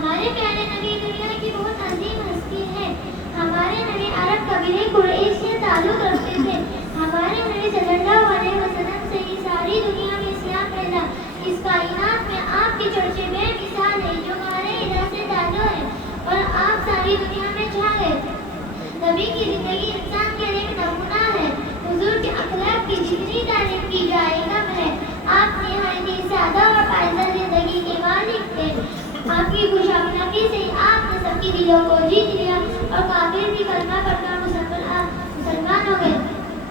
ہمارے پیارے نبی دنیا کی بہت عظیم ہستی ہے. ہمارے نبی عرب قبیلے قریش سے تعلق رکھتے تھے. ہمارے نبی صلی اللہ علیہ وسلم سے ہی ساری دنیا میں اسلام پھیلا. اس کائنات میں آپ کے چرچے بے مثال ہے جو ہمارے الہ سے تعلق ہے اور آپ ساری دنیا میں چھا گئے. نبی کی زندگی انسان کے لیے ایک نمونہ ہے. حضور کے اخلاق کی جتنی تعریف کی جائے کم ہے. آپ نہایت ہی سادہ اور پائیدار زندگی کے مالک تھے. آپ کی خوش اخلاقی سے آپ نے سب کی دلوں کو جیت لیا اور کافر بھی کلمہ پڑھ کر مسلمان ہو گئے.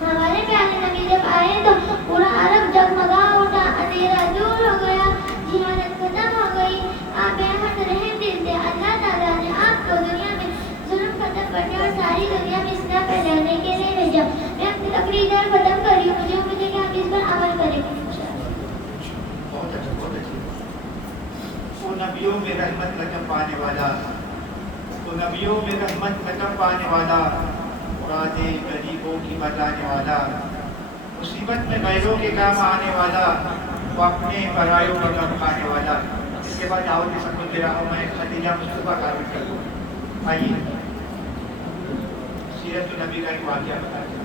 ہمارے پیارے نبی جب آئے تو پورا عرب جگمگا اٹھا. اندھیرا دور ہو گیا, جہالت ختم ہو گئی. آپ بے حد رحم دل تھے. اللہ تعالیٰ نے آپ کو دنیا میں ظلم ختم کرنے اور ساری دنیا میں اسلام پھیلانے کے لیے بھیجا. میں اپنی تقریر ختم کر رہی ہوں. مجھے امید ہے کہ آپ اس پر عمل کریں گے. نبیوں میں رحمت لقب پانے والا, تو نبیوں میں رحمت لقب پانے والا, مرادیں غریبوں کی بتانے والا, مصیبت میں غیروں کے کام آنے والا, وہ اپنے پرایوں کا کام کھانے والا. اس کے بعد دعوت سب دے رہا ہوں میں خدیجہ مصطفیٰ کارڈ کر دوں. آئیے سیرت نبی کا ایک واقعہ بتا دیں.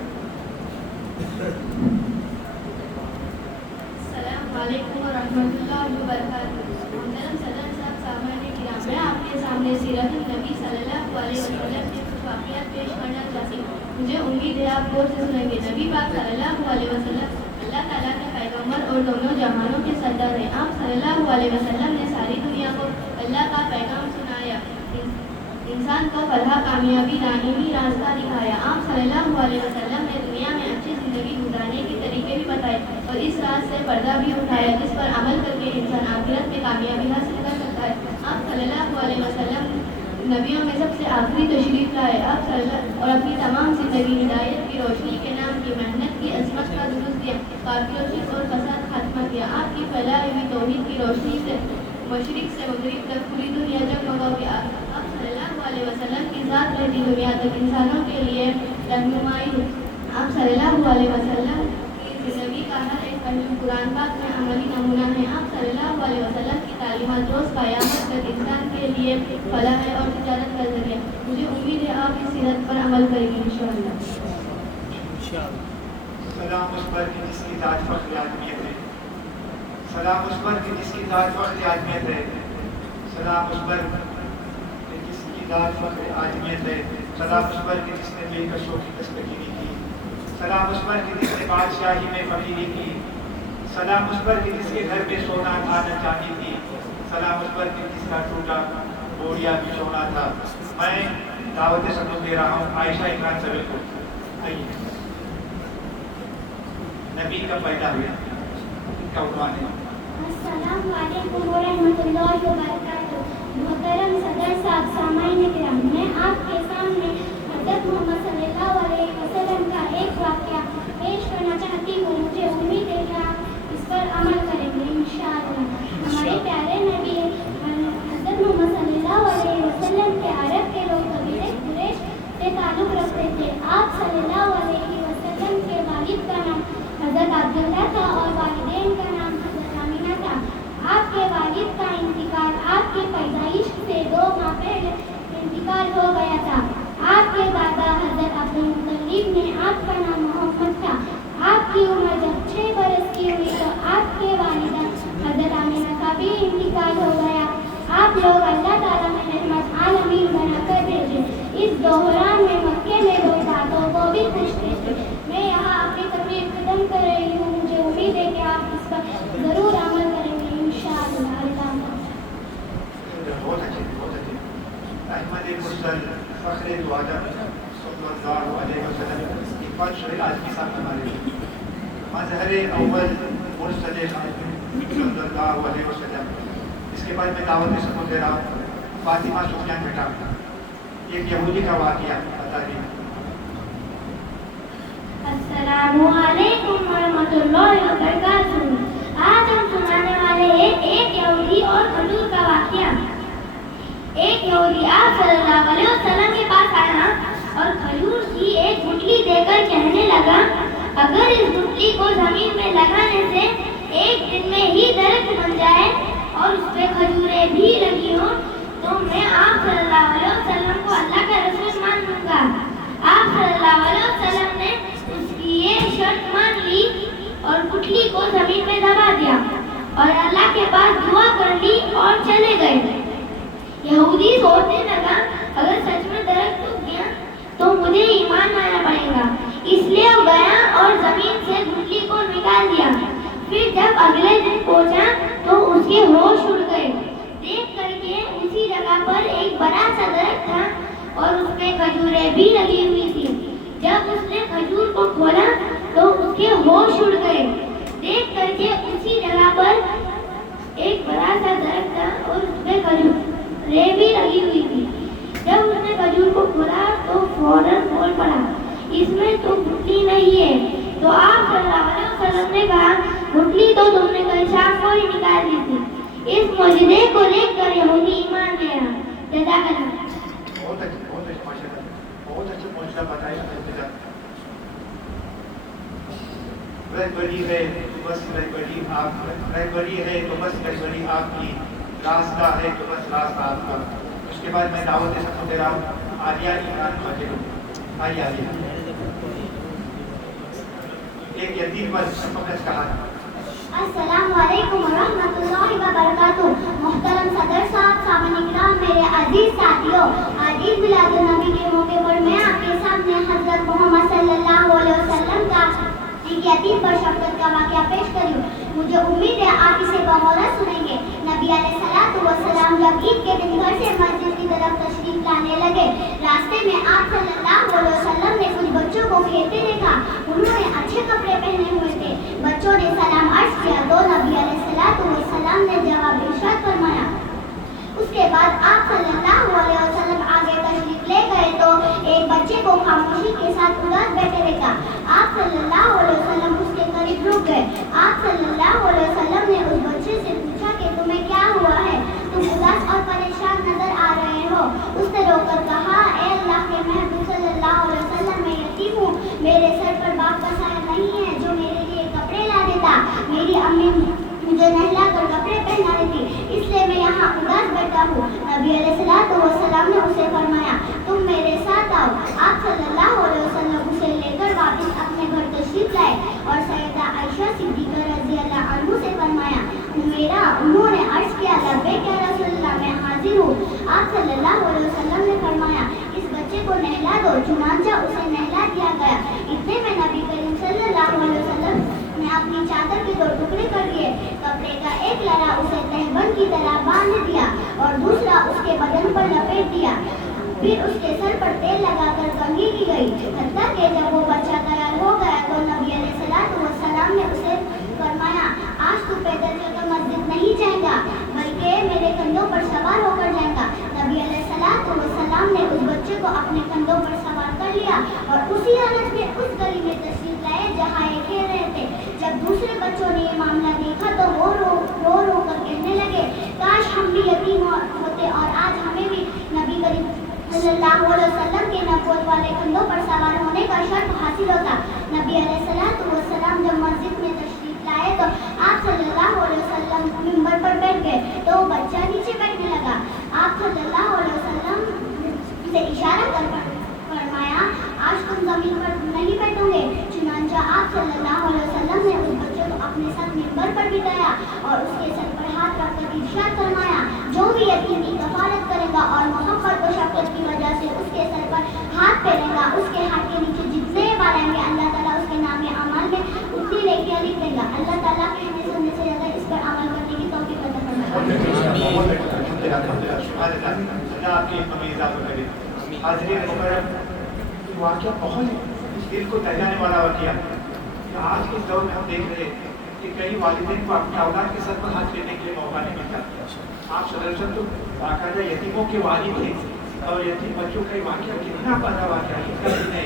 السلام علیکم ورحمۃ اللہ وبرکاتہ. محترم صدر صاحب, سامعین کرام, میں آپ کے سامنے سیرت النبی صلی اللہ علیہ وسلم کے کچھ واقعات پیش کرنا چاہتی ہوں. مجھے امید ہے آپ غور سے سنیں گے. نبی پاک صلی اللہ علیہ وسلم اللہ تعالیٰ کے پیغمبر اور دونوں جہانوں کے سردار ہیں. آپ صلی اللہ علیہ وسلم نے ساری دنیا کو اللہ کا پیغام سنایا, انسان کو فلاح, کامیابی, دائمی راستہ دکھایا. آپ صلی اللہ علیہ وسلم نے دنیا میں اچھی زندگی گزارنے کے طریقے بھی بتائے اور اس راز سے پردہ بھی اٹھایا جس پر عمل کر کے انسان آخرت میں کامیابی حاصل کر سکتا ہے. آپ صلی اللہ علیہ وسلم نبیوں میں سب سے آخری تشریف لائے. آپ اور اپنی تمام زندگی ہدایت کی روشنی کے نام کی محنت کی عظمت کا درست دیا, کافروں شرک اور فساد خاتمہ کیا. آپ کی پھیلائی ہوئی توحید کی روشنی سے مشرق سے مغرب تک پوری دنیا جگمگا گیا. آپ صلی اللہ علیہ وسلم کی ذات رہتی دنیا تک انسانوں کے لیے رہنمائی. آپ صلی اللہ علیہ وسلم کی زندگی کا ہر ایک پہلو قرآن پاک میں عملی نمونہ ہے. آپ صلی اللہ علیہ وسلم کی تعلیمات روز قیامت تک انسان کے لیے فلاح ہے اور تجارت کا ذریعہ. مجھے امید ہے آپ اس سیرت پر عمل کریں گے انشاءاللہ. سلام اس پر کہ جس کی ذات فخر آدمیت ہے. سلام اس پر کہ جس کی ذات فخر آدمیت ہے. سلام اس پر کہ جس کی ذات فخر آدمیت ہے. سلام اس پر کہ جس نے بے کشوں کی دستگیری کی. سلام اس پر کہ جس نے بادشاہی میں فقیری کی. سلام اس پر کہ جس کے گھر پہ سونا تھا نہ چاندی تھی. سلام اس پر کہ جس کا ٹوٹا بوریا بھی سونا تھا. میں دعوت سبق دے رہا ہوں عائشہ اکرام صاحب کو. آئیے نبی کا پیدا ہوا ان کا عنوان ہے. السلام علیکم ورحمۃ اللہ وبرکاتہ. محترم صدر صاحب, سامعین کرام, میں آپ کے سامنے حضرت محمد صلی اللہ علیہ وسلم کا ایک واقعہ پیش کرنا چاہتی ہوں. مجھے امید ہے کہ آپ اس پر عمل کریں گے انشاءاللہ. ہمارے پیارے نبی حضرت محمد صلی اللہ علیہ وسلم کے عرب کے لوگ قبیلے قریش سے تعلق رکھتے تھے. آپ صلی اللہ علیہ وسلم کے والد کا نام حضرت عبداللہ تھا اور والدین کا نام حضرت آمینہ تھا. آپ کے والد کا انتقال آپ کی پیدائش سے 2 ماہ پہلے انتقال ہو گیا تھا. آپ کے دادا حضرت عبدالمطلب نے آپ کا نام محمد تھا. آپ کی عمر جب 6 برس کی ہوئی تو آپ کے والدہ حضرت آمینہ کا بھی انتقال ہو گیا. آپ لوگ اللہ تعالیٰ نے رحمت عالمین بنا کر بھیجے. اس دوران میں مکے میں لوگ دانتوں کو بھی پوچھتے تھے. میں یہاں اپنی تقریر ختم کر رہی ہوں. مجھے امید ہے کہ آپ اس پر ضرور عمل کریں گے انشاءاللہ. بہت اچھے بہت اچھے. احمد مرسل فخر دو عالم صلی اللہ علیہ وسلم اقبال شہر آزمی صاحب ہمارے مظہر اول مرسل صلی اللہ علیہ وسلم. اس کے بعد میں دعوت سبق دے رہا ہوں فاطمہ سفیان بیٹا. ایک یہودی کا واقعہ بتا دیں. السلام علیکم ورحمۃ اللہ وبرکاتہ. آج ہم سنانے والے ہیں ایک یہودی اور کھجور کا واقعہ. ایک یہودی آپ صلی اللہ علیہ وسلم کے پاس آیا اور کھجور کی ایک گٹلی دے کر کہنے لگا, اگر اس گٹلی کو زمین میں لگانے سے ایک دن میں ہی درخت بن جائے اور اس پہ کھجوریں بھی لگی ہوں تو کے پاس دعا کر لی اور چلے گئے۔ یہودی سوچنے لگا اگر سچ میں درخت ٹوٹ گیا تو مجھے ایمان لانا پڑے گا، اس لیے وہ گیا اور زمین سے گٹلی کو نکال دیا۔ پھر جب اگلے دن پہنچا تو اس کے ہوش اڑ گئے۔ دیکھ کر کے اسی جگہ پر ایک بڑا سا درخت تھا اور اس میں کھجوریں بھی لگی ہوئی تھی۔ جب اس نے کھجور کو کھولا تو اس کے ہوش اڑ گئے۔ دیکھ کر کے اسی جگہ پر ایک بڑا سا درخت تھا اور اس میں کھجوریں بھی لگی ہوئی تھی۔ جب اس نے کھجور کو کھولا تو فوراً بول پڑا اس میں تو گٹلی نہیں ہے۔ تو آپ صلی اللہ علیہ وسلم نے کہا گٹلی تو تم نے کل شام کو ہی نکال دی تھی۔ اس معجزے کو دیکھ کر یہودی ایمان لے آیا۔ جزاک اللہ۔ بہت اچھا ماشاءاللہ، بہت اچھا معجزہ بتایا رہبری ہے تو بس رہبری آپ، رہبری ہے تو بس رہبری آپ کی، راستہ ہے تو بس راستہ آپ کا۔ اس کے بعد میں دعوت دے سکتا ہوں میرا عالیہ عمران خاطر آئیے ایک یتیم پر فقط کہا۔ السلام علیکم ورحمۃ اللہ وبرکاتہ۔ محترم صدر صاحب، سامعین کرام، میرے عزیز ساتھیوں، آج عید میلاد النبی کے موقع پر میں آپ کے سامنے حضرت محمد صلی اللہ علیہ وسلم کا ایک یتیم پر شفقت کا واقعہ پیش کری ہوں۔ مجھے امید ہے آپ اسے بغورت سنیں گے۔ نبی علیہ السلام جب عید کے دن گھر سے مسجد کی طرف تشریف لانے لگے، راستے میں آپ صلی اللہ علیہ وسلم نے کچھ بچوں کو کھیلتے دیکھا۔ انہوں نے اچھے کپڑے پہنے ہوئے تھے۔ بچوں نے سلام عرض کیا تو نبی علیہ السلام نے جواب ارشاد فرمایا۔ اس کے بعد آپ صلی اللہ علیہ وسلم آگے تشریف لے گئے تو ایک بچے کو خاموشی کے ساتھ اداس بیٹھے دیکھا۔ آپ صلی اللہ علیہ وسلم اس کے قریب رک گئے۔ آپ صلی اللہ علیہ وسلم نے اس بچے سے پوچھا کہ تمہیں کیا ہوا ہے، تم اداس اور پریشان نظر آ رہے ہو۔ اس نے رو کر کہا، اے اللہ کے محبوب صلی اللہ علیہ وسلم، میں یتیم ہوں، میرے سر پر باپ کا سایہ نہیں ہے جو میرے لیے کپڑے لا دیتا۔ میری امی مجھے نہلا کر کپڑے پہنا دیتی، اس لیے میں یہاں اداس بیٹھا ہوں۔ نبی علیہ السلام نے اسے فرمایا، تم میرے ساتھ آؤ۔ آپ صلی اللہ علیہ وسلم اسے لے کر واپس اپنے گھر تشریف لائے اور سیدہ عائشہ صدیقہ رضی اللہ عنہ سے فرمایا، انہوں نے عرض کیا، لبیک یا رسول اللہ، میں حاضر ہوں۔ آپ صلی اللہ علیہ وسلم نے فرمایا، اس بچے کو نہلا دو۔ چنانچہ اسے نہلا دیا گیا۔ اتنے میں نبی کریم صلی اللہ علیہ وسلم نے اپنی چادر کے 2 ٹکڑے کر دیے۔ کپڑے کا ایک لڑا اسے تہبند کی طرح باندھ دیا اور دوسرا اس کے بدن پر لپیٹ دیا۔ پھر اس کے سر پر تیل لگا کر کنگھی کی گئی، حتیٰ کہ جب وہ بچہ تیار ہو گیا تو نبی علیہ السلام نے اسے فرمایا، آج تو پیدل چل کر مسجد نہیں جائے گا بلکہ میرے کندھوں پر سوار ہو کر جائے گا۔ نبی علیہ السلام نے اس بچے کو اپنے کندھوں پر سوار کر لیا اور اسی حالت میں اس گلی میں تشریف لائے جہاں یہ کھیل رہے تھے۔ جب دوسرے بچوں نے یہ معاملہ دیکھا تو وہ رو کر کہنے لگے، کاش ہم بھی یتیم ہوتے اور آج ہمیں بھی نبی کریم صلی اللہ علیہ وسلم کے نبوت والے کندھوں پر سوار ہونے کا شرف حاصل ہوتا۔ نبی علیہ السلام جب مسجد میں تشریف لائے تو آپ صلی اللہ علیہ وسلم منبر پر بیٹھ گئے تو وہ بچہ نیچے بیٹھنے لگا۔ آپ صلی اللہ علیہ وسلم سے اشارہ کر فرمایا، آج تم زمین پر نہیں بیٹھو گے۔ چنانچہ آپ صلی اللہ علیہ وسلم نے اس بچے کو اپنے ساتھ منبر پر بٹھایا اور اس کے سر پر ہاتھ رکھ کر ارشاد فرمایا، جو بھی یتیم کی کفالت کرے گا اور محبت و شفقت کی وجہ سے اس کے سر پر ہاتھ پھیرے گا، اس کے ہاتھ کے نیچے جتنے بار آئیں گے اللہ تعالیٰ اس کے نام اعمال میں اتنی نیکیاں لکھ دے گا۔ اللہ تعالیٰ کے سننے سے زیادہ اس پر عمل کرنے کی توفیق عطا فرمائے۔ آپ کی حاضرین مکرم، واقعہ بہت دل کو دہلانے والا واقعہ۔ آج کے دور میں ہم دیکھ رہے ہیں کہ کئی والدین کو اپنے اولاد کے سر پر ہاتھ لینے کے لیے موقع نہیں ملتا۔ آپ صلی اللہ علیہ وسلم تو باقاعدہ یتیموں کے والد تھے اور یتیم بچوں کا واقعہ کتنا بڑا واقعہ ہے۔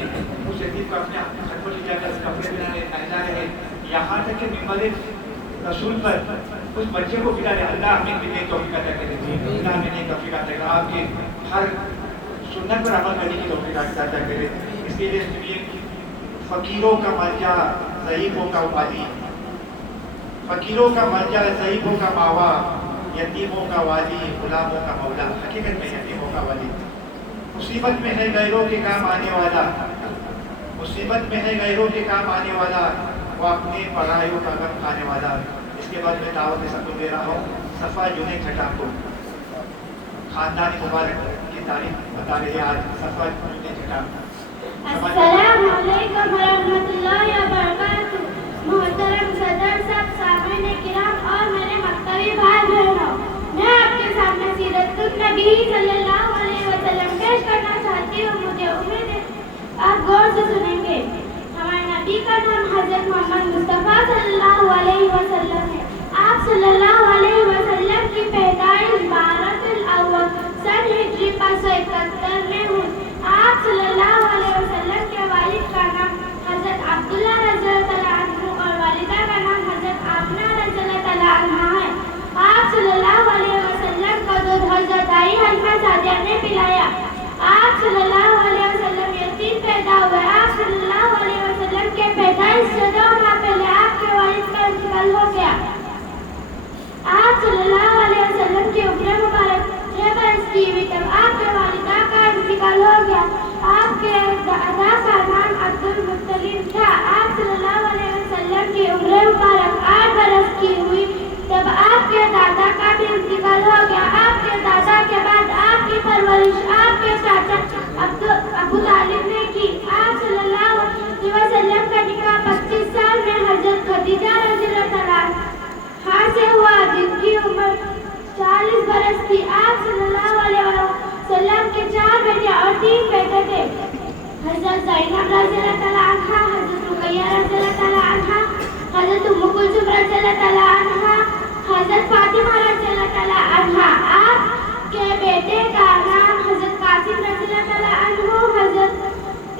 اس یتیم کو اپنے سر پر لے جا کر کپڑے پہنانے نہلا رہے، یہاں تک کہ منبر رسول پر اس بچے کو پکا رہے، اللہ ہمیں بھی نیک توفیق عطا کرے، اللہ ہمیں نیک توفیق عطا کرے، آپ کے ہر سنت پر عمل کرنے کی توفیق عطا کرے۔ اس کے لیے فقیروں کا ملجا، ضعیفوں کا والی، فقیروں کا ملجا، ضعیفوں کا ماوا، یتیموں کا والی، غلاموں کا مولا۔ حقیقت میں یتیموں کا والی مصیبت میں ہے غیروں کے کام آنے والا، مصیبت میں ہے غیروں کے کام آنے والا، وہ اپنے پرایوں کا غم کھانے والا۔ اس اس کے بعد میں دعوت سب کو دے رہا ہوں صفا جنید چھٹا کو، خاندان مبارک کی تعریف بتا رہے ہیں آج صفا جنید چھٹا۔ السلام علیکم ورحمۃ اللہ وبرکاتہ۔ محترم صدر صاحب، سامعین کرام اور میرے مکتبی بھائی بہنوں، میں آپ کے سامنے سیرت النبی صلی اللہ علیہ وسلم پیش کرنا چاہتی ہوں۔ مجھے امید ہے آپ غور سے سنیں گے۔ ہمارے نبی کا نام حضرت محمد مصطفیٰ صلی اللہ علیہ وسلم ہے۔ آپ صلی اللہ علیہ وسلم کی پیدائش 12 الاول سن ہجری 571 میں ہوئی۔ آپ صلی اللہ علیہ وسلم کے والد کا نام حضرت عبداللہ رضی اللہ تعالیٰ عنہ اور والدہ کا نام حضرت آمنہ رضی اللہ تعالیٰ عنہ ہے۔ آپ صلی اللہ علیہ وسلم کو دودھ حضرت دائی حلیمہ سعدیہ نے پلایا۔ آپ صلی اللہ علیہ وسلم یتیم پیدا ہوئے۔ آپ صلی اللہ علیہ وسلم کے پیدائش سے 2 ماہ پہلے آپ کے والد کا انتقال ہو گیا۔ آپ صلی اللہ علیہ وسلم کی عمر مبارک 6 برس کی ہوئی تب آپ کے والدہ کا انتقال ہو گیا۔ آپ کے دادا کا نام عبد المطلب تھا۔ آپ صلی اللہ علیہ وسلم کی عمر مبارک 8 برس کی ہوئی تب آپ کے دادا کا بھی انتقال ہو گیا۔ آپ کے دادا کے بعد آپ کی پرورش آپ کے چاچا ابو طالب نے کی۔ آپ صلی اللہ علیہ وسلم کا نکاح 25 سال میں حضرت خدیجہ رضی اللہ تعالیٰ عنہا سے ہوا جن کی عمر 40 برس تھی۔ آپ صلی اللہ علیہ وسلم کے 4 بیٹے اور 3 بیٹے تھے، حضرت زینب رضی اللہ تعالیٰ عنہا، حضرت رقیہ رضی اللہ تعالیٰ عنہا، حضرت ام کلثوم رضی اللہ تعالیٰ عنہا، حضرت فاطمہ رضی اللہ تعالیٰ عنہا۔ آپ کے بیٹے کا نام حضرت قاسم رضی اللہ تعالیٰ عنہ، حضرت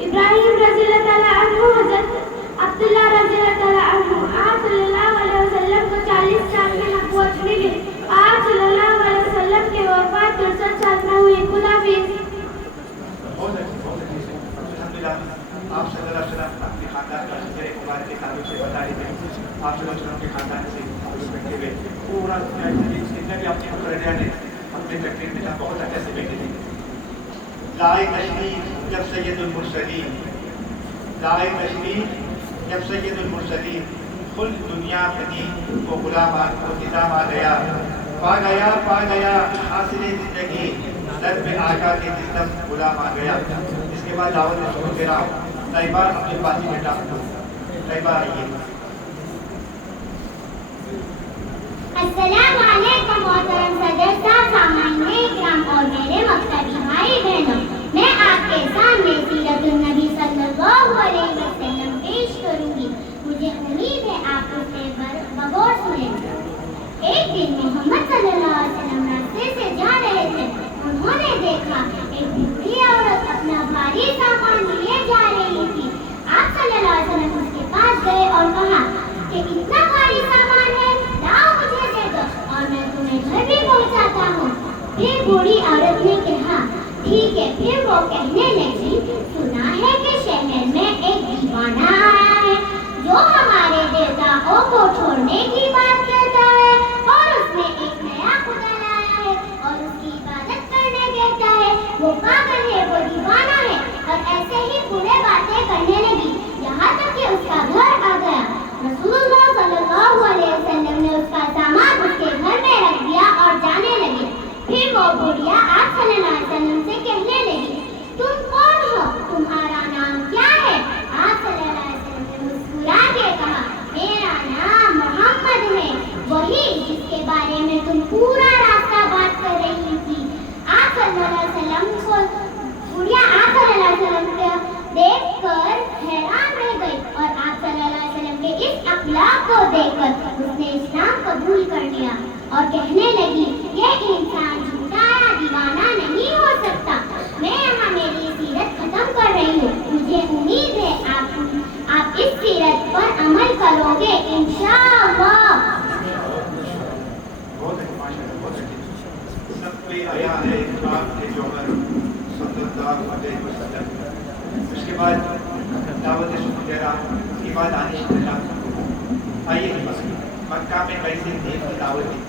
ابراہیم رضی اللہ تعالیٰ عنہ، حضرت عبداللہ رضی اللہ تعالیٰ عنہ۔ آپ صلی اللہ علیہ وسلم کو 40 سال میں نبوت ملی۔ آپ صلی اللہ علیہ وسلم کی وفات 63 سال میں ہوئی۔ خدا حافظ۔ الحمدللہ آپ صلی اللہ علیہ وسلم اپنے خاندان کا ذکر مبارک کے تعلق سے بتا رہے ہیں۔ آپ صلی اللہ علیہ وسلم کے خاندان سے تعلق رکھتے ہوئے پورا جتنے بھی اپنے مقررہ نے اپنے تقریر میں بہت اچھے سے بیٹھے تھے۔ لائے تشریف جب سید المرسلین، لائے تشریف جب سید المرسلین، کل دنیا بنی کو غلام کو نظام آ گیا، پا گیا حاصل زندگی در پہ آقا کے جسم غلام آ گیا۔ اس کے بعد دعوت شروع دے رہا ہوں۔ طیبہ عبد الباقی بیٹا، طیبہ آئیے۔ السلام علیکم محترم صدر صاحب، سامعین کرام اور میرے مکتبی بھائی بہنوں، میں آپ کے سامنے سیرت النبی صلی اللہ علیہ وسلم پیش کروں گی۔ مجھے امید ہے آپ اسے بغور سنیں گے۔ ایک دن محمد صلی اللہ علیہ وسلم راستے سے جا رہے تھے۔ انہوں نے دیکھا ایک بوڑھی عورت اپنا بھاری سامان لیے جا رہی تھی۔ آپ صلی اللہ علیہ وسلم اس کے پاس گئے اور کہا کہ اتنا بھاری سامان ہے، لاؤ مجھے دے دو اور میں تمہیں گھر بھی پہنچاتا ہوں۔ پھر بوڑھی عورت نے کہا ٹھیک ہے۔ پھر وہ کہنے لگی سنا ہے کہ شہر میں ایک دیوانہ آیا ہے جو ہمارے دیوتاؤں کو چھوڑنے کی بات کہتا ہے، اور اس نے ایک نیا خدا لایا ہے اور اس کی عبادت کرنے کہتا ہے۔ وہ پاگل ہے، وہ دیوانہ ہے، اور ایسے ہی برے باتیں کرنے لگی یہاں تک کہ اس کا گھر آ گیا۔ رسول اللہ صلی اللہ علیہ وسلم نے اس کا سامان اس کے گھر میں رکھ دیا اور جانے لگے۔ پھر وہ بڑھیا آپ صلی اللہ علیہ وسلم سے کہنے لگی تم کون ہو، تمہارا نام کیا ہے؟ آپ صلی اللہ علیہ وسلم نے مسکرا کے کہا میرا نام محمد ہے، وہی جس کے بارے میں تم پورا راستہ بات کر رہی تھی۔ آپ صلی اللہ علیہ وسلم کو بڑھیا آپ صلی اللہ علیہ وسلم کو دیکھ کر حیران رہ گئی، اور آپ صلی اللہ علیہ وسلم کے اس اخلاق کو دیکھ کر اس نے اسلام قبول کر لیا اور کہنے لگی یہ انسان جھوٹا یا دیوانہ نہیں ہو سکتا۔ میں یہاں میری سیرت ختم کر رہی ہوں۔ مجھے امید ہے آپ اس سیرت پر عمل کرو گے انشاءاللہ۔ بہت اچھا، ماشاءاللہ، بہت اچھا۔ سب پہ آیا ہے آپ کے جوہر صلی اللہ علیہ وسلم۔ اس کے بعد دعوت شکر دے رہا ہوں۔ اس کے بعد آنے شکر آئیے مکہ میں کیسے دین کی دعوت دی۔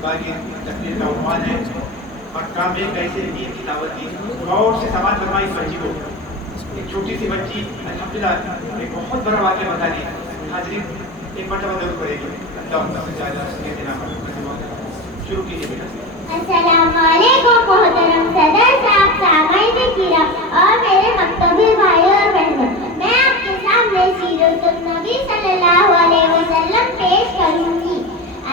باقی تقریر کا عنوان ہے مکہ میں کیسے دین کی دعوت دی۔ غور سے سماعت فرمائی بچی کو، ایک چھوٹی سی بچی الحمدللہ ایک بہت بڑا واقعہ بتا دی۔ حاضرین ایک مرتبہ ضرور کرے گی۔ شروع کیجیے بیٹا. السلام علیکم محترم صدر صاحب، سامعین کرام اور میرے مکتبی بھائی اور بہنوں، میں آپ کے سامنے سیرت النبی صلی اللہ علیہ وسلم پیش کروں گی.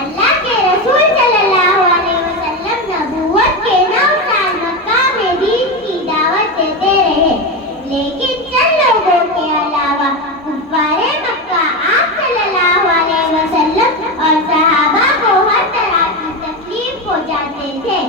اللہ کے رسول صلی اللہ علیہ وسلم نبوت کے 9 سال مکہ میں دین کی دعوت دیتے رہے، لیکن چند لوگوں کے علاوہ کفار مکہ آپ صلی اللہ علیہ وسلم اور صحابہ کو ہر طرح کی تکلیف پہنچاتے تھے.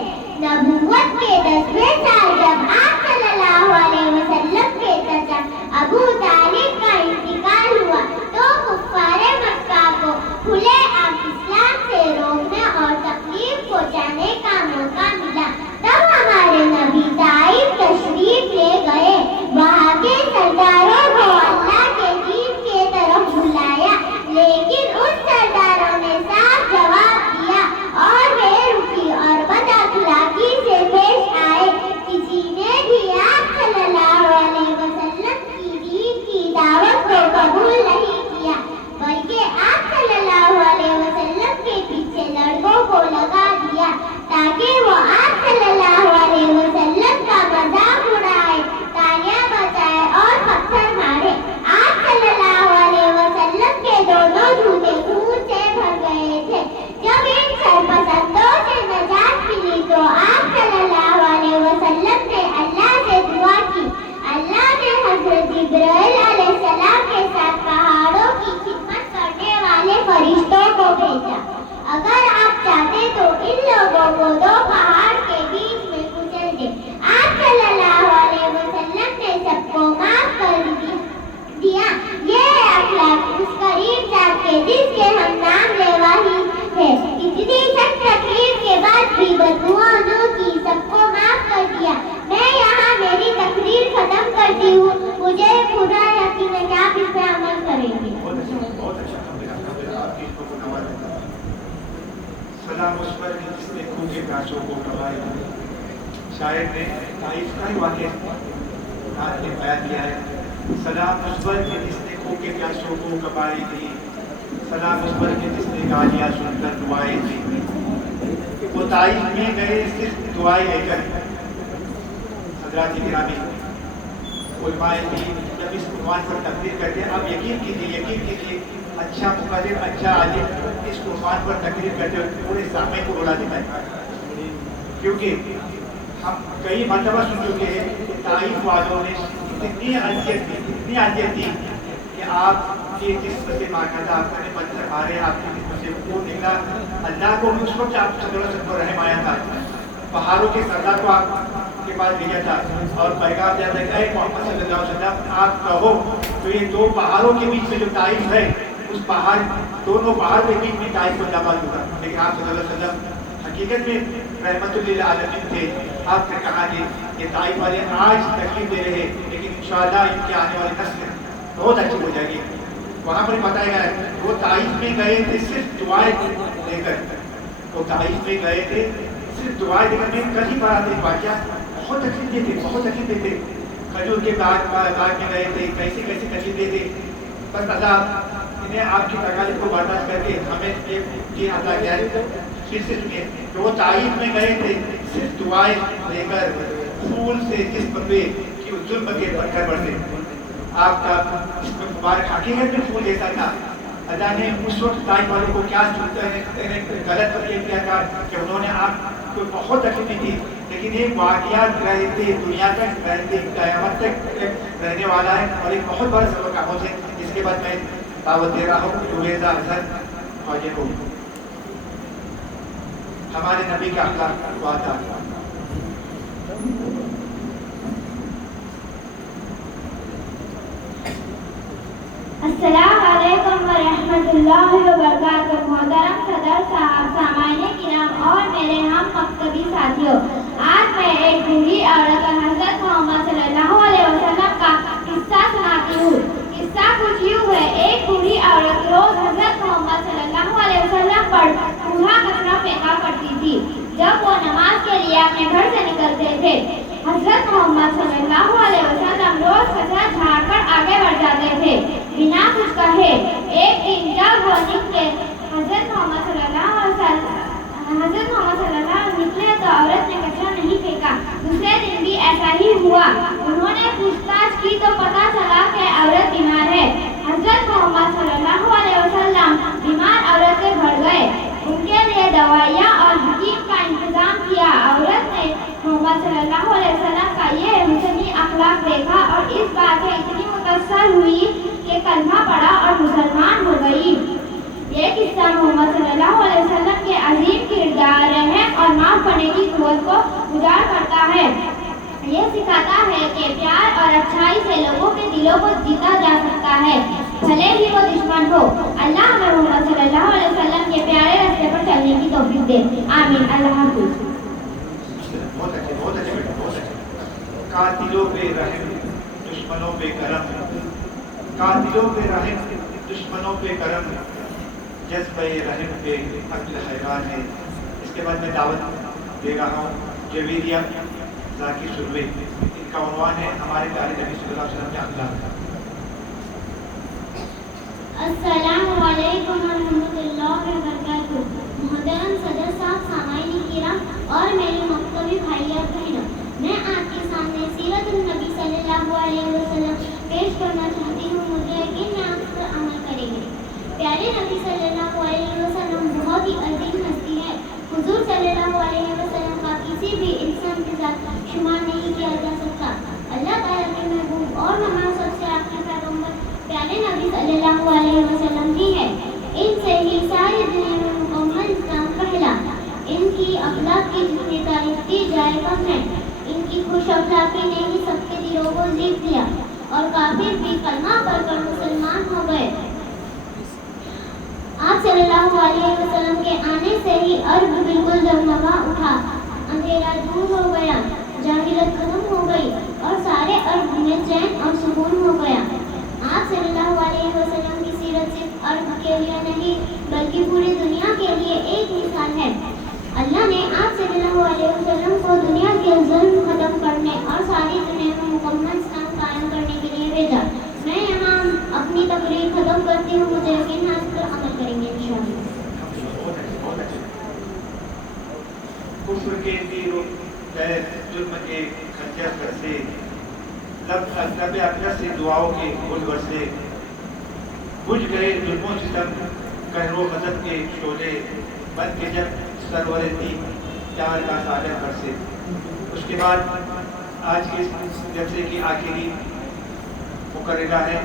نبوت کے 10ویں سال جب آپ صلی اللہ علیہ وسلم کے چچا ابو طالب کا انتقال ہوا تو کفار مکہ کو کھلے عام اسلام سے روکنے اور تکلیف پہنچانے کا موقع ملا. تب ہمارے نبی طائف تشریف لے گئے، وہاں کے سرداروں کو اللہ کے دین کے طرف بلایا، لیکن ان سرداروں نے صاف جواب دیا اور بے رخی اور بد اخلاقی سے پیش آئے. کسی نے بھی آپ صلی اللہ علیہ وسلم کی دین کی دعوت کو قبول نہیں کیا، بلکہ آپ صلی اللہ علیہ وسلم کے پیچھے لڑکوں کو لگا دیا تاکہ وہ آپ صلی اللہ علیہ وسلم کا مذاق اڑائے، تالیاں بجائے اور پتھر مارے. آپ صلی اللہ علیہ وسلم کے دونوں جوتے خون سے بھر گئے تھے. جب ان سرپسندوں سے نجات ملی تو آپ صلی اللہ علیہ وسلم نے اللہ سے دعا کی. اللہ نے حضرت جبرائیل علیہ السلام کے ساتھ پہاڑوں کی خدمت کرنے والے فرشتوں کو بھیجا. اگر آپ چاہتے تو ان لوگوں کو 2 پہاڑ کے بیچ میں کچل دیں. آپ صلی اللہ علیہ وسلم نے سب کو معاف کر دیا. یہ اخلاق اس کریم ذات کے جس کے ہم نام لیوا ہی ہے. اتنی سخت تکلیف کے بعد بھی بددعاؤں کی سب کو معاف کر دیا. میں یہاں میری تقریر ختم کرتی ہوں. مجھے خدا یقین ہے کہ آپ اس پہ عمل کریں گے. بہت اچھا. آپ کی کو نواز دیتا. سلام اس پر جس نے خون کے پیاسوں کو کبایا. شاعر نے طائف کا ہی واقعہ رات نے بیان کیا ہے. سلام اس پر جس نے خون کے پیاسوں کو کبائی تھی. سلام اس پر جس نے گالیاں سن کر دعائیں دی. وہ طائف میں گئے صرف دعائیں لے کر. حضرات گرامی علماء دین جب اس عنوان پر تقریر کرتے ہیں، آپ یقین کیجیے اچھا مقرر، اچھا عالم اس عنوان پر تقریر کرتے ہوئے پورے سامنے کو بلا دیتا ہے. کیونکہ ہم کئی مرتبہ سن چکے ہیں کہ طائف والوں نے اتنی اذیت دی کہ آپ کے جسم سے مارنا تھا، آپ نے پتھر مارے، آپ کے جسم سے خون نکلا. اللہ کو اس وقت آپ صلی اللہ علیہ وسلم کو رحم آیا تھا. پہاڑوں کے سردار کو آپ کے پاس بھیجا تھا اور پیغام دیا تھا کہ اے محمد صلی اللہ علیہ وسلم آپ کہو تو یہ 2 پہاڑوں کے بیچ میں جو طائف ہے اس پہاڑ، دونوں پہاڑ کے بیچ میں طائف کو آباد ہوگا. لیکن آپ صلی اللہ علیہ وسلم حقیقت میں رحمت للعالمین تھے. آپ نے کہا کہ یہ طائف والے آج تکلیف دے رہے ہیں لیکن انشاءاللہ ان کے آنے والی نسل بہت اچھی ہو جائے گی. وہاں پر بتایا گیا ہے وہ طائف میں گئے تھے صرف دعائیں لے کر. وہ طائف میں گئے تھے صرف دعائیں دے کر. میں کل ہی پڑھا تھا واقعہ، بہت تکلیف دیتے. کھجور کے باغ میں گئے تھے، کیسے تکلیف دیتے. بس اللہ انہیں آپ کی تکالیف کو برداشت کر کے ہمیں یہ عطا کیا ہے. پھر سے سنیے کہ وہ طائف میں گئے تھے صرف دعائیں لے کر. پھول سے جسم پہ کہ ظلم کے پتھر برسے. آپ کا جسم مبارک حقیقت میں پھول جیسا تھا. اللہ نے اس وقت طائف والے کو کیا غلط کیا تھا کہ انہوں نے آپ کو بہت تکلیف دی. لیکن یہ واقعات رہتے دنیا تک، رہتے قیامت تک رہنے والا ہے اور ایک بہت بڑا سبق آموز ہے. اس کے بعد میں دعوت دے رہا ہوں جویزہ حسن اور یہ کو ہمارے نبی کا اخلاق بات آ. السلام علیکم ورحمۃ اللہ وبرکاتہ. محترم صدر صاحب، سامعین کرام اور میرے ہم مکتبی ساتھیوں، آج میں ایک بوڑھی عورت اور حضرت محمد صلی اللہ علیہ وسلم کا قصہ سناتی ہوں. قصہ کچھ یوں ہے. ایک بوڑھی عورت روز حضرت محمد صلی اللہ علیہ وسلم پر کوڑا کچرا پھینکا کرتی تھی. جب وہ نماز کے لیے اپنے گھر سے نکلتے تھے، حضرت محمد صلی اللہ علیہ وسلم روز کچرا جھاڑ کر آگے بڑھ جاتے تھے بنا کچھ کہے. ایک دن جب وہ نکلے، حضرت محمد صلی اللہ علیہ وسلم نکلے تو عورت نے کچرا نہیں پھینکا. دوسرے دن بھی ایسا ہی ہوا. انہوں نے پوچھ تاچھ کی تو پتا چلا کہ عورت بیمار ہے. حضرت محمد صلی اللہ علیہ وسلم بیمار عورت کے گھر گئے. ان کے لیے دوائیاں اور حکیم کا انتظام کیا. عورت نے محمد صلی اللہ علیہ وسلم کا یہ حسنی اخلاق دیکھا اور اس بات سے اتنی متاثر ہوئی کہ کلمہ پڑھا اور مسلمان ہو گئی. یہ قصہ محمد صلی اللہ علیہ وسلم کے عظیم کردار، رحم اور معاف کرنے کی قوت کو اجاگر کرتا ہے. یہ سکھاتا ہے کہ پیار اور اچھائی سے لوگوں کے دلوں کو جیتا جا سکتا ہے، بھلے ہی وہ دشمن ہو. اللہ ہمیں محمد صلی اللہ علیہ وسلم کے پیارے راستے پر چلنے کی توفیق دے. آمین. اللہ حافظ. بہت اچھے بہت اچھے بیٹا بہت اچھے. قاتلوں پہ رحم دشمنوں پہ کرم. قاتلوں پہ رحم دشمنوں پہ کرم. جذبہ رحم پہ عقل حیران ہے. اس کے بعد میں دعوت دے رہا ہوں جویریہ ذاکر سروے. ان کا عنوان ہے ہمارے پیارے نبی صلی اللہ علیہ وسلم کے اخلاق. السلام علیکم ورحمۃ اللہ وبرکاتہ. محترم صدر صاحب، سامعین کرام اور میرے مکتبی بھائی اور بہنوں، میں آپ کے سامنے سیرت النبی صلی اللہ علیہ وسلم پیش کرنا چاہتی ہوں. مجھے یقین ہے آپ پر عمل کریں گے. پیارے نبی صلی اللہ علیہ وسلم بہت ہی عظیم ہستی ہے. حضور صلی اللہ علیہ وسلم کا کسی بھی انسان کے ساتھ شمار نہیں کیا جا سکتا. اللہ تعالیٰ کے محبوب اور ہمارا سب سے آخری پیغمبر پیارے نبی صلی اللہ علیہ وسلم ہی ہے. ان سے ہی ساری دنیا میں مکمل اسلام پھیلا. ان کی اخلاق کی جتنی تعریف کی جائے کم ہے. ان کی خوش اخلاقی نے ہی سب کے دلوں کو جیت لیا اور کافر بھی کلمہ پڑھ کر مسلمان ہو گئے. آپ صلی اللہ علیہ وسلم کے آنے سے ہی ارض بالکل جگمگا اٹھا. اندھیرا دور ہو گیا، جاہلیت ختم ہو گئی اور سارے ارض میں چین اور سکون ہو گیا. آپ صلی اللہ علیہ وسلم کی سیرت صرف ارض کے لیے نہیں بلکہ پوری دنیا کے لیے ایک مثال ہے. اللہ نے آپ صلی اللہ علیہ وسلم کو دنیا کے ظلم ختم کرنے اور ساری دنیا میں مکمل اسلام قائم کرنے کے لیے بھیجا. میں یہاں اپنی تقریر ختم کرتی ہوں. مجھے یقین ہے اس پر عمل کریں گے انشاءاللہ. بہت اچھے. کفر کے تیر و تیر، ظلم کے خنجر پر سے، لب اقدس سے دعاؤں کے گل برسے. بجھ گئے ظلم و ستم، قہر و غضب کے شعلے، بن کے جب سرور تین پیار کا ساگر برسے. اس کے بعد آج کے جلسے کی آخری مقررہ ہے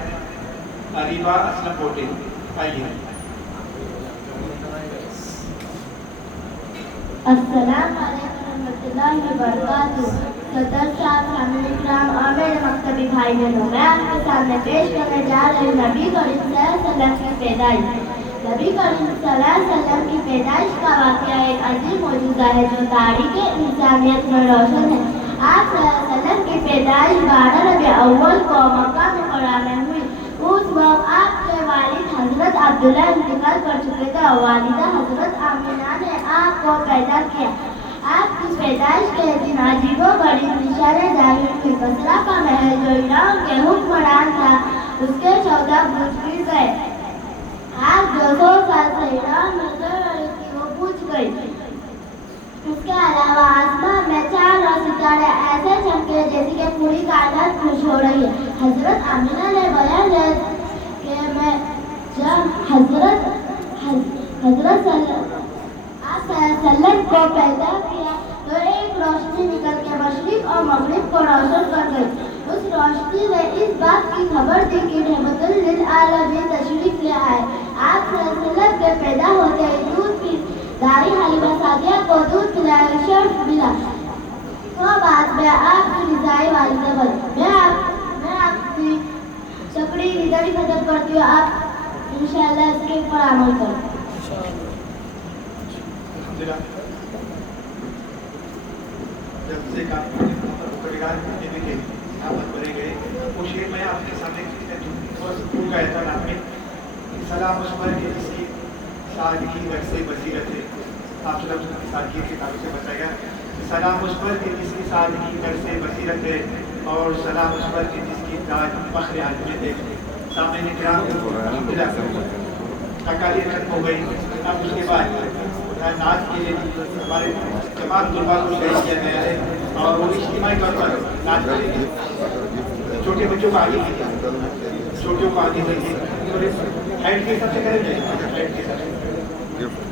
عریبہ اسلم پوٹے. آئیے. السلام علیکم ورحمۃ اللہ وبرکاتہ. صدر صاحب، سامعین کرام اور میرے مکتبی بھائی بہنوں، میں آپ کے سامنے پیش کرنے جا رہی ہوں نبی کریم صلی اللہ علیہ وسلم کی پیدائش. نبی کریم صلی اللہ علیہ وسلم کی پیدائش کا واقعہ ایک عظیم معجزہ ہے جو تاریخ انسانیت میں روشن ہے. آپ صلی اللہ علیہ وسلم کی پیدائش 12 ربیع اول کو مکہ مکرمہ میں ہوئی. اس وقت آپ کے والد حضرت عبداللہ انتقال کر چکے تھے. والدہ حضرت آمینہ نے آپ کو پیدا کیا. آپ کی پیدائش کے دن عجیب و غریب نشانیں ظاہر ہوئی. کسریٰ کا محل جو ایران کے حکمران تھا اس کے 14 برج گر گئے. آپ جو 100 سال سے ایران میں چل رہی تھی وہ بجھ گئی. اس کے علاوہ آسمان میں چاند اور ستارے ایسے چمکے جیسے کہ پوری کائنات خوش ہو رہی ہے. حضرت آمینہ نے بیان ہے کہ میں جب حضرت آپ صلی اللہ علیہ وسلم کو پیدا کیا تو ایک روشنی نکل کے مشرق اور مغرب کو روشن کر گئی. اس روشنی نے اس بات کی خبر دی کہ رحمت للعالمین تشریف لے آئے. آپ صلی اللہ علیہ وسلم کے پیدا ہوتے ہی دودھ کی داری حلیمہ سعدیہ کو دودھ پلایا شرف ملا. تو بعد میں آپ کی رضائی والدہ بنی. میں آپ کی تقریر ادھر ہی ختم کرتی ہوں. آپ انشاءاللہ اس کے اوپر عمل کریں. جب سے مقررات بھی تھے یہاں پر بھرے گئے وہ شعر میں آپ کے سامنے تھوڑا سا پھول کا اعتراض میں سلام اس پر کہ جس کی سادگی رقص بصیرت ہے. آپ صلی اللہ علیہ وسلم کی سادگی کے تعلق سے بتایا گیا. سلام اس پر کہ جس کی سادگی رقص بصیرت ہے اور سلام اس پر کہ جس کی تاج فخر عالمیت ہے. سامعین کرام تقاریب ختم ہو گئی. اب اس کے بعد ناچ کے لیے ہمارے تمام طلباء کو شہید کیا گیا ہے اور وہ اجتماعی طور پر ناچ کریں گے. چھوٹے بچوں کو آگے کیا, چھوٹوں کو آگے دیں گے. ہیڈ کے حساب سے کریں گے, ہیڈ کے حساب سے.